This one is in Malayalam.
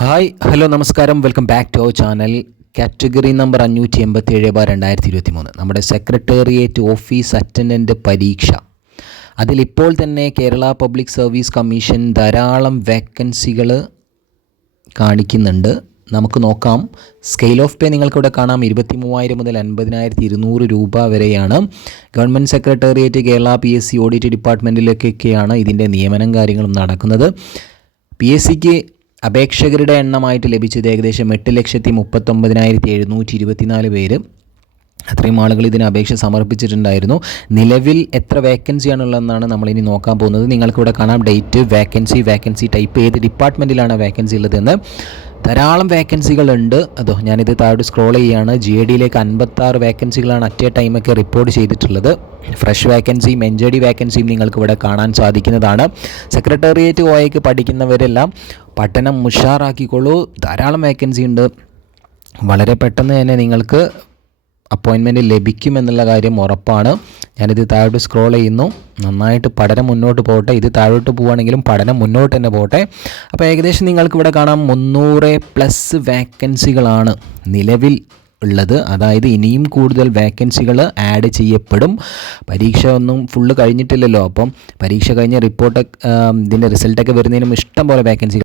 ഹായ് ഹലോ നമസ്കാരം, welcome back to our channel. Category number 587/2023 നമ്മുടെ സെക്രട്ടേറിയറ്റ് ഓഫീസ് അറ്റൻഡൻറ്റ് പരീക്ഷ. അതിലിപ്പോൾ തന്നെ കേരള പബ്ലിക് സർവീസ് കമ്മീഷൻ ധാരാളം വേക്കൻസികൾ കാണിക്കുന്നുണ്ട്. നമുക്ക് നോക്കാം. സ്കെയിൽ ഓഫ് പേ നിങ്ങൾക്കിവിടെ കാണാം. 23,000 മുതൽ 50,200 രൂപ വരെയാണ്. Government secretariat, Kerala PSC audit ഡിപ്പാർട്ട്മെൻറ്റിലേക്കൊക്കെയാണ് ഇതിൻ്റെ നിയമനം കാര്യങ്ങളും നടക്കുന്നത്. PSCക്ക് അപേക്ഷകരുടെ എണ്ണമായിട്ട് ലഭിച്ചത് ഏകദേശം 8,39,724 പേര്. അത്രയും ആളുകൾ ഇതിന് അപേക്ഷ സമർപ്പിച്ചിട്ടുണ്ടായിരുന്നു. നിലവിൽ എത്ര വേക്കൻസിയാണുള്ളതെന്നാണ് നമ്മളിനി നോക്കാൻ പോകുന്നത്. നിങ്ങൾക്കിവിടെ കാണാം ഡേറ്റ്, വേക്കൻസി ടൈപ്പ്, ഏത് ഡിപ്പാർട്ട്മെൻറ്റിലാണ് വേക്കൻസി ഉള്ളതെന്ന്. ധാരാളം വേക്കൻസികളുണ്ട്. അതോ ഞാനിത് താഴോട്ട് സ്ക്രോൾ ചെയ്യുകയാണ്. GADയിലേക്ക് 56 വേക്കൻസികളാണ് അറ്റ് എ ടൈമൊക്കെ റിപ്പോർട്ട് ചെയ്തിട്ടുള്ളത്. ഫ്രഷ് വേക്കൻസിയും NJD വേക്കൻസിയും നിങ്ങൾക്കിവിടെ കാണാൻ സാധിക്കുന്നതാണ്. സെക്രട്ടേറിയറ്റ് OAക്ക് പഠിക്കുന്നവരെല്ലാം പഠനം ഉഷാറാക്കിക്കോളൂ. ധാരാളം വേക്കൻസി ഉണ്ട്. വളരെ പെട്ടെന്ന് തന്നെ നിങ്ങൾക്ക് അപ്പോയിൻമെൻറ്റ് ലഭിക്കുമെന്നുള്ള കാര്യം ഉറപ്പാണ്. ഞാനിത് താഴോട്ട് സ്ക്രോൾ ചെയ്യുന്നു. നന്നായിട്ട് പഠനം മുന്നോട്ട് പോകട്ടെ. ഇത് താഴോട്ട് പോവുകയാണെങ്കിലും പഠനം മുന്നോട്ട് തന്നെ പോകട്ടെ. അപ്പോൾ ഏകദേശം നിങ്ങൾക്കിവിടെ കാണാം 300+ വേക്കൻസികളാണ് നിലവിൽ ഉള്ളത്. അതായത് ഇനിയും കൂടുതൽ വേക്കൻസികൾ ആഡ് ചെയ്യപ്പെടും. പരീക്ഷ ഒന്നും ഫുള്ള് കഴിഞ്ഞിട്ടില്ലല്ലോ. അപ്പം പരീക്ഷ കഴിഞ്ഞ റിപ്പോർട്ട്, ഇതിൻ്റെ റിസൾട്ടൊക്കെ വരുന്നതിനും ഇഷ്ടം പോലെ വേക്കൻസികൾ